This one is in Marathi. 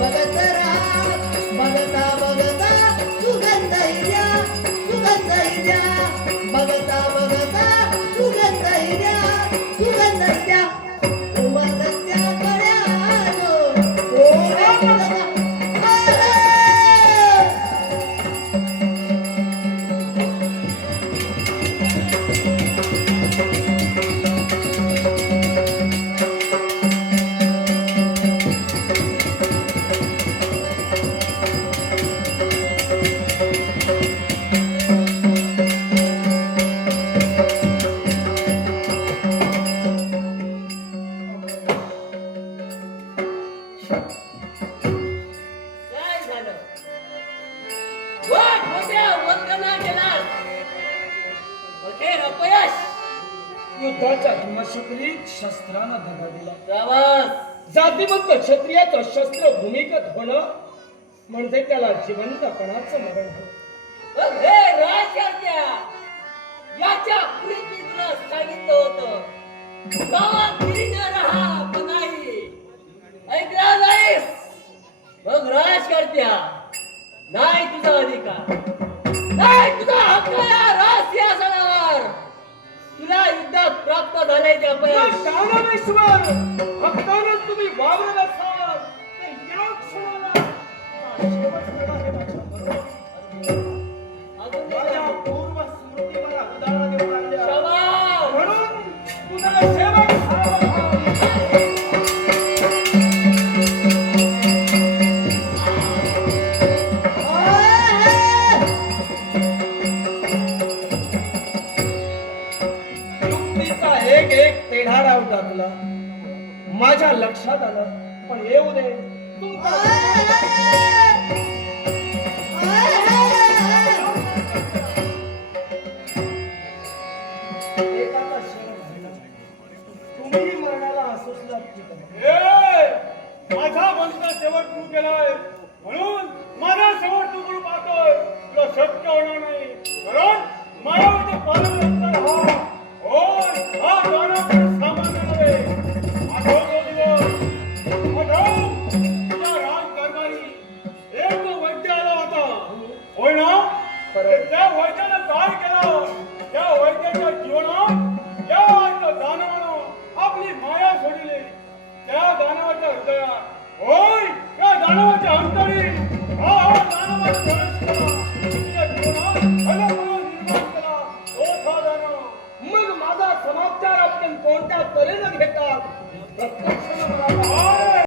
भगत वाट होत्या वंदना केलास. अखेर अपयश. युद्धाच्या शस्त्रानं धगा दिला. प्रवास जातीबद्ध क्षत्रियाचं शस्त्र भूमिगत होणं म्हणजे त्याला जिवंतपणाचं मरण. हे राजकारण्या याच्या सांगितलं होतं. गावात मग राजकारत्या नाही तुझा अधिकार. नाही तुझा हक्क या राज सिंहासनावर तुला युद्धात प्राप्त झाल्याचे अपयश. दानवेश्वर हक्कानं तुम्ही वावरत असाल तर या क्षणाला एक एक तेढा राव टाकला माझ्या लक्षात आलं पण येऊ दे. तुम्ही मरणाला असोसला माझा वंश शेवट तू केलाय म्हणून माझा शेवट तू करू पाहतोय तुला शक्य होणार नाही. कारण मायावरचे पालन